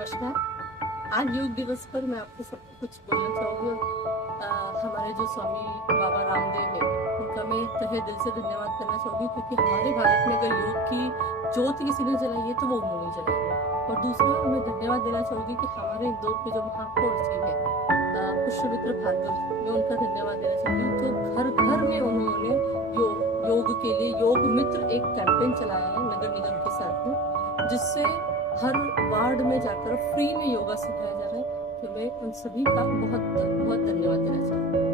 नमस्कार। आज योग दिवस पर मैं आपको सबको कुछ बोलना चाहूँगी। हमारे जो स्वामी बाबा रामदेव है उनका मैं तहे दिल से धन्यवाद करना चाहूँगी, क्योंकि हमारे भारत में अगर योग की ज्योत किसी ने जलाई है तो वो उन्होंने जलाई है। और दूसरा मैं धन्यवाद देना चाहूँगी कि हमारे इंदौर के जो महापौर जी है पुष्पमित्र भार्गव, मैं उनका धन्यवाद देना चाहूँगी। तो घर घर में उन्होंने योग के लिए योग मित्र एक कैंपेन चलाया है नगर निगम के साथ में, जिससे हर वार्ड में जाकर फ्री में योगा सिखाया जा रहा है। तो मैं उन सभी का बहुत बहुत धन्यवाद देना चाहूँगी।